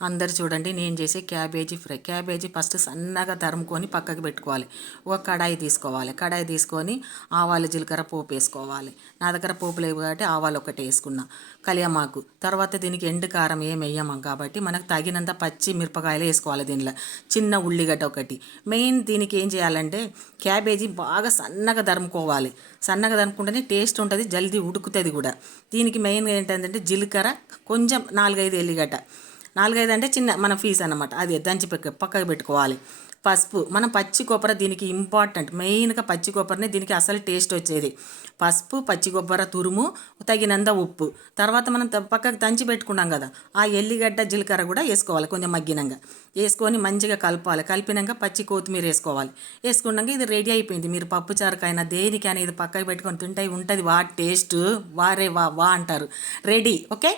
అందరు చూడండి, నేను చేసే క్యాబేజీ ఫ్రై. క్యాబేజీ ఫస్ట్ సన్నగా తరుముకొని పక్కకు పెట్టుకోవాలి. ఒక కడాయి తీసుకోవాలి. కడాయి తీసుకొని ఆవాలు జీలకర్ర పోపు వేసుకోవాలి. నా దగ్గర పోపు లేవు కాబట్టి ఆవాలు ఒకటి వేసుకున్నా, కలియమాకు. తర్వాత దీనికి ఎండు కారం ఏం వేయమాం కాబట్టి మనకు తగినంత పచ్చి మిరపకాయలు వేసుకోవాలి. దీనిలో చిన్న ఉల్లిగడ్డ ఒకటి. మెయిన్ దీనికి ఏం చేయాలంటే క్యాబేజీ బాగా సన్నగా తరుముకోవాలి. సన్నగా తరుముకుంటేనే టేస్ట్ ఉంటుంది, జల్దీ ఉడుకుతుంది కూడా. దీనికి మెయిన్ ఏంటంటే జీలకర్ర, కొంచెం 4-5 ఎల్లిగడ్డ. 4-5 అంటే చిన్న మన ఫీజ్ అన్నమాట. అది దంచి పక్కకు పెట్టుకోవాలి. పసుపు, మనం పచ్చి కొబ్బరి దీనికి ఇంపార్టెంట్. మెయిన్గా పచ్చి కొబ్బరినే దీనికి అసలు టేస్ట్ వచ్చేది. పసుపు, పచ్చి కొబ్బరి తురుము, తగినంత ఉప్పు. తర్వాత మనం పక్కకు దంచి పెట్టుకున్నాం కదా, ఆ ఎల్లిగడ్డ జీలకర్ర కూడా వేసుకోవాలి. కొంచెం మగ్గినంగా వేసుకొని మంచిగా కలపాలి. కలిపినాక పచ్చి కొత్తిమీర వేసుకోవాలి. వేసుకున్నాక ఇది రెడీ అయిపోయింది. మీరు పప్పు చారుకైనా దేనికైనా ఇది పక్కకు పెట్టుకొని తింటే ఉంటుంది వా టేస్ట్, వారే వా వా అంటారు. రెడీ. ఓకే.